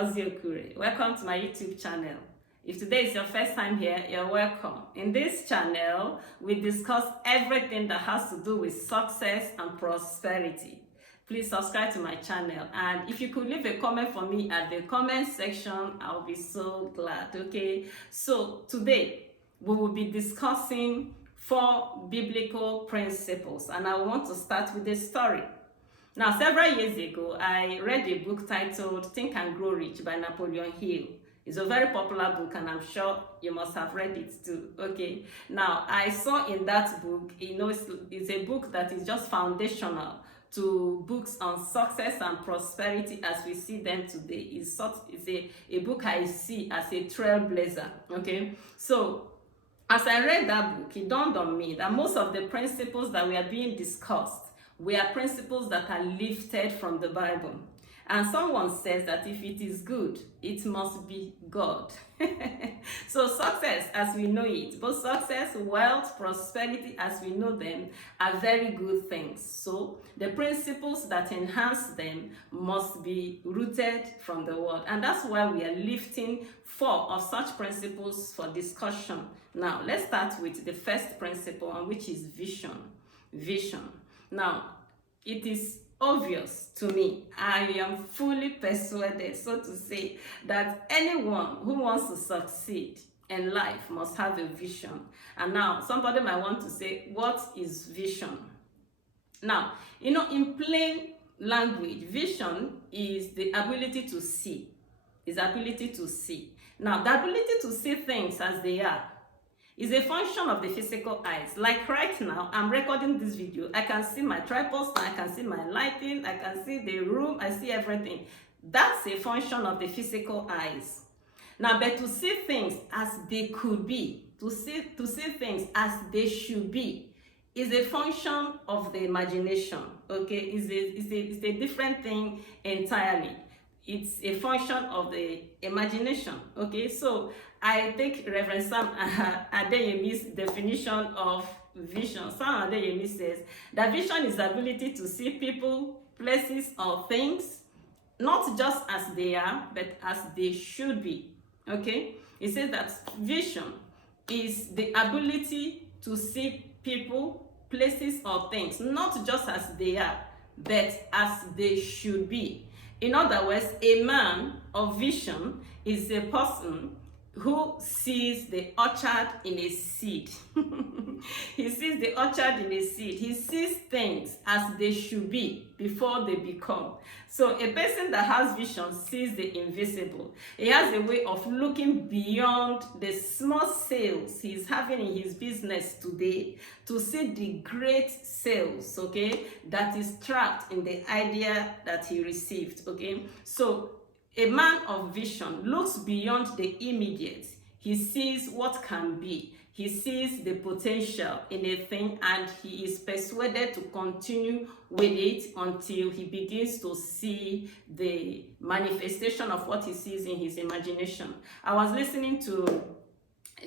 Ngozi Okure. Welcome to my YouTube channel. If today is your first time here, you're welcome. In this channel, we discuss everything that has to do with success and prosperity. Please subscribe to my channel, and if you could leave a comment for me at the comment section, I'll be so glad. Okay, so today we will be discussing 4 biblical principles, and I want to start with a story. Now, several years ago, I read a book titled Think and Grow Rich by Napoleon Hill. It's a very popular book, and I'm sure you must have read it too. Okay, now I saw in that book, it's a book that is just foundational to books on success and prosperity as we see them today. It's a book I see as a trailblazer. Okay, so as I read that book, it dawned on me that most of the principles that we are being discussed were principles that are lifted from the Bible. And someone says that if it is good, it must be God. So success as we know it, both success, wealth, prosperity as we know them, are very good things. So the principles that enhance them must be rooted from the word. And that's why we are lifting 4 of such principles for discussion. Now, let's start with the first principle, which is vision. Vision. Now, it is obvious to me, I am fully persuaded, so to say, that anyone who wants to succeed in life must have a vision. And now, somebody might want to say, what is vision? Now, in plain language, vision is the ability to see. Now, the ability to see things as they are is a function of the physical eyes. Like right now, I'm recording this video. I can see my tripod, I can see my lighting, I can see the room, I see everything. That's a function of the physical eyes. Now, but to see things as they could be, to see things as they should be, is a function of the imagination. Okay, it's a different thing entirely. It's a function of the imagination. Okay, so I take Reverend Sam Adeyemi's definition of vision. Sam Adeyemi says that vision is the ability to see people, places, or things, not just as they are, but as they should be. Okay, he says that vision is the ability to see people, places, or things, not just as they are, but as they should be. In other words, a man of vision is a person who sees the orchard in a seed. He sees the orchard in a seed. He sees things as they should be before they become. So a person that has vision sees the invisible. He has a way of looking beyond the small sales he's having in his business today to see the great sales, okay, that is trapped in the idea that he received, okay? So a man of vision looks beyond the immediate. He sees what can be. He sees the potential in a thing, and he is persuaded to continue with it until he begins to see the manifestation of what he sees in his imagination. I was listening to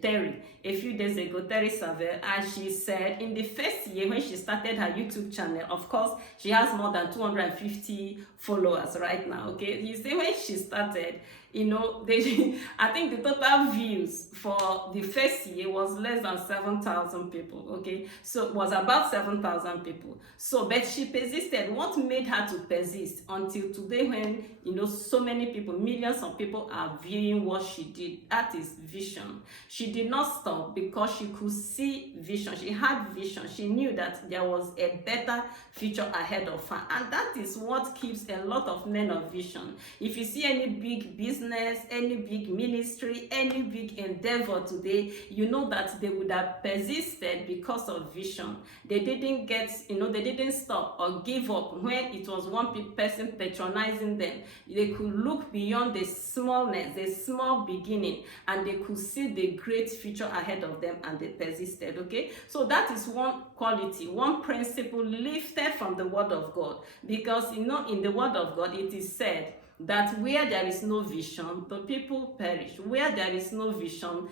Terry a few days ago, Terry Savelle, and she said in the first year when she started her YouTube channel, of course, she has more than 250 followers right now, okay? You see, when she started, I think the total views for the first year was less than 7,000 people, okay? So it was about 7,000 people. So, but she persisted. What made her to persist until today when, so many people, millions of people are viewing what she did? That is vision. She did not stop because she could see vision. She had vision. She knew that there was a better future ahead of her. And that is what keeps a lot of men of vision. If you see any big business, any big ministry, any big endeavor today, you know that they would have persisted because of vision. They didn't they didn't stop or give up when it was one person patronizing them. They could look beyond the smallness, the small beginning, and they could see the great future ahead of them, and they persisted, okay? So that is one quality, one principle lifted from the Word of God, because, in the Word of God, it is said that where there is no vision, the people perish. Where there is no vision,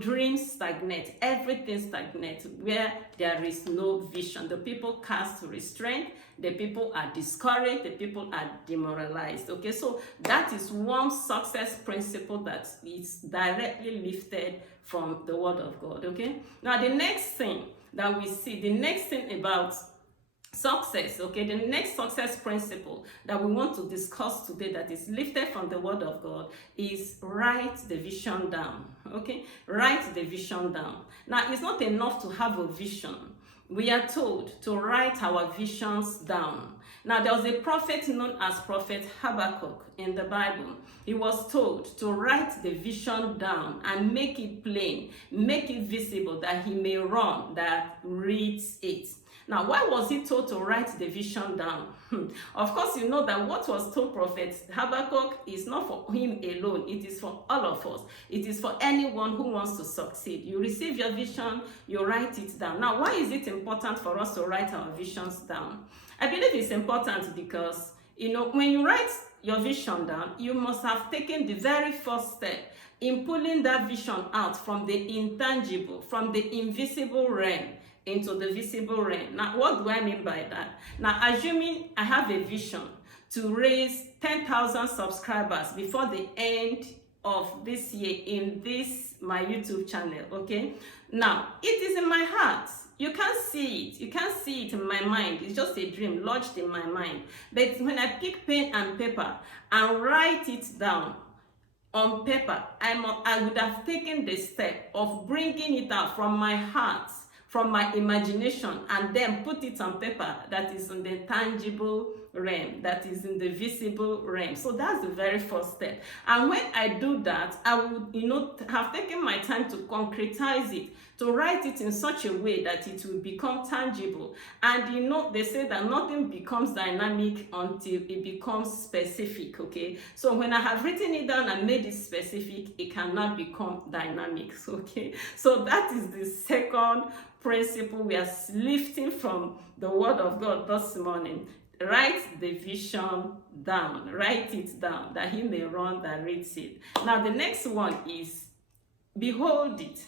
dreams stagnate, everything stagnates where there is no vision. The people cast restraint, the people are discouraged, the people are demoralized. Okay, so that is one success principle that is directly lifted from the Word of God. Okay, now the next thing that we see, the next thing about success, okay, the next success principle that we want to discuss today that is lifted from the Word of God is write the vision down. Okay, write the vision down. Now, it's not enough to have a vision. We are told to write our visions down. Now, there was a prophet known as Prophet Habakkuk in the Bible. He was told to write the vision down and make it plain, make it visible, that he may run that reads it. Now, why was he told to write the vision down? Of course, you know that what was told Prophet Habakkuk is not for him alone. It is for all of us. It is for anyone who wants to succeed. You receive your vision, you write it down. Now, why is it important for us to write our visions down? I believe it's important because, when you write your vision down, you must have taken the very first step in pulling that vision out from the intangible, from the invisible realm into the visible realm. Now, what do I mean by that? Now, assuming I have a vision to raise 10,000 subscribers before the end of this year in this, my YouTube channel, okay? Now, it is in my heart. You can't see it. You can't see it in my mind. It's just a dream lodged in my mind. But when I pick pen and paper and write it down on paper, I would have taken the step of bringing it out from my heart, from my imagination, and then put it on paper that is in the tangible realm, that is in the visible realm. So that's the very first step. And when I do that, I would, have taken my time to concretize it, to write it in such a way that it will become tangible. And they say that nothing becomes dynamic until it becomes specific, okay? So when I have written it down and made it specific, it cannot become dynamic, okay? So that is the second principle we are lifting from the Word of God this morning. Write the vision down. Write it down, that he may run that reads it. Now, the next one is behold it.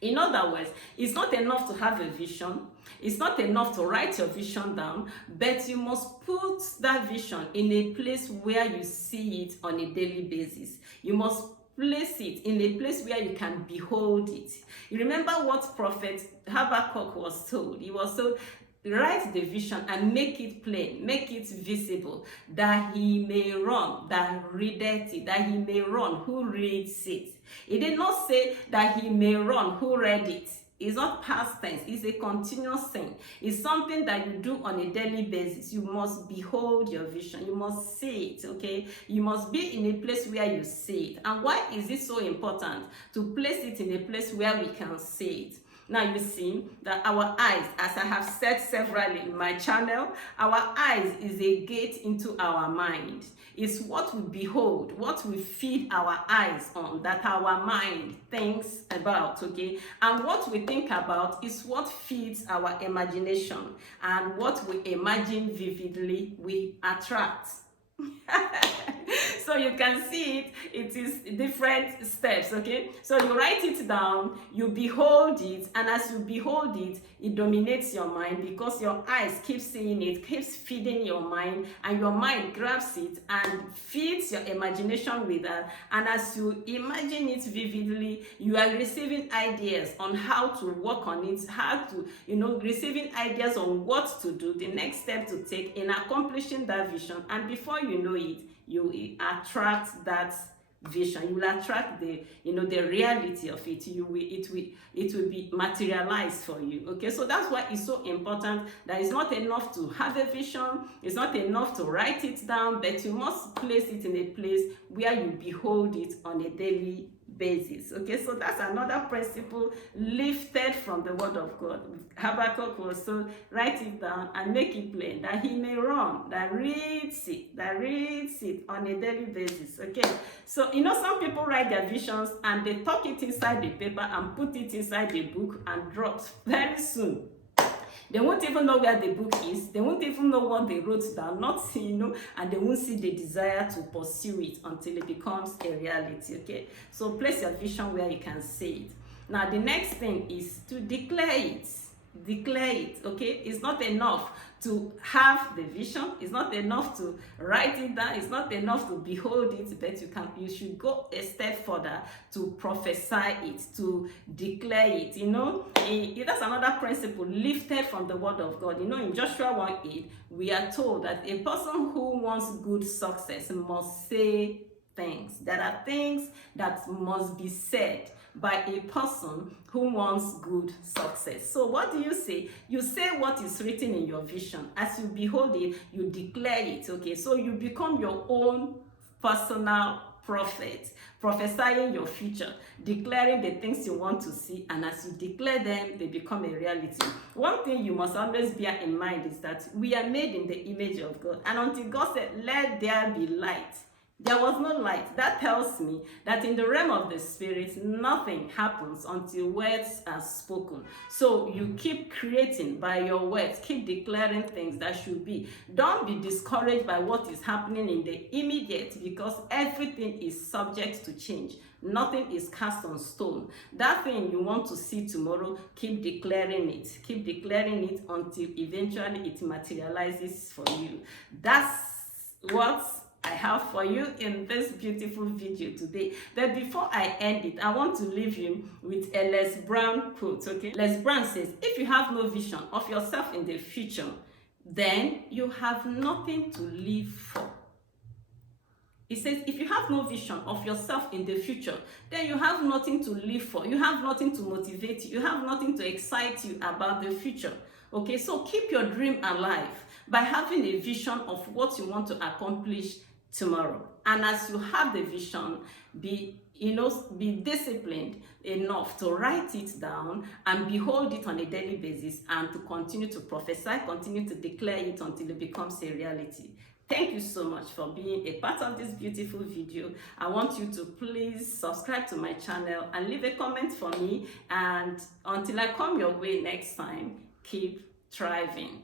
In other words, it's not enough to have a vision. It's not enough to write your vision down, but you must put that vision in a place where you see it on a daily basis. You must place it in a place where you can behold it. You remember what Prophet Habakkuk was told? He was told, write the vision and make it plain, make it visible, that he may run that readeth it, that he may run who reads it. He did not say that he may run who read it. It's not past tense, it's a continuous thing. It's something that you do on a daily basis. You must behold your vision. You must see it, okay? You must be in a place where you see it. And why is it so important to place it in a place where we can see it? Now you see that our eyes, as I have said severally in my channel, our eyes is a gate into our mind. It's what we behold, what we feed our eyes on, that our mind thinks about, okay? And what we think about is what feeds our imagination. And what we imagine vividly, we attract. So you can see it is different steps, okay? So you write it down, you behold it, and as you behold it, it dominates your mind because your eyes keep seeing it, keeps feeding your mind, and your mind grabs it and feeds your imagination with that. And as you imagine it vividly, you are receiving ideas on how to work on it, how to, receiving ideas on what to do, the next step to take in accomplishing that vision. And before you know it, you attract that vision. You will attract the reality of it. It will be materialized for you. Okay, so that's why it's so important that it's not enough to have a vision. It's not enough to write it down, but you must place it in a place where you behold it on a daily basis. Okay, so that's another principle lifted from the Word of God. Habakkuk was told, write it down and make it plain, that he may run that reads it on a daily basis. Okay, so some people write their visions and they tuck it inside the paper and put it inside the book and drop very soon. They won't even know where the book is. They won't even know what they wrote down, not, and they won't see the desire to pursue it until it becomes a reality, okay? So place your vision where you can see it. Now, the next thing is to declare it. Declare it, okay? It's not enough to have the vision. It's not enough to write it down. It's not enough to behold it, but you should go a step further to prophesy it, to declare it. That's another principle lifted from the word of God. In Joshua 1:8, we are told that a person who wants good success must say things. There are things that must be said by a person who wants good success. So what do you say? You say what is written in your vision. As you behold it, you declare it, okay? So you become your own personal prophet, prophesying your future, declaring the things you want to see, and as you declare them, they become a reality. One thing you must always bear in mind is that we are made in the image of God, and until God said, "Let there be light," there was no light. That tells me that in the realm of the spirit, nothing happens until words are spoken. So you keep creating by your words, keep declaring things that should be. Don't be discouraged by what is happening in the immediate, because everything is subject to change. Nothing is cast on stone. That thing you want to see tomorrow, keep declaring it. Keep declaring it until eventually it materializes for you. That's what I have for you in this beautiful video today. But before I end it, I want to leave you with a Les Brown quote, okay? Les Brown says, if you have no vision of yourself in the future, then you have nothing to live for. He says, if you have no vision of yourself in the future, then you have nothing to live for. You have nothing to motivate you. You have nothing to excite you about the future. Okay, so keep your dream alive by having a vision of what you want to accomplish tomorrow. And as you have the vision, be disciplined enough to write it down and behold it on a daily basis, and to continue to prophesy, continue to declare it until it becomes a reality. Thank you so much for being a part of this beautiful video. I want you to please subscribe to my channel and leave a comment for me. And until I come your way next time, keep thriving.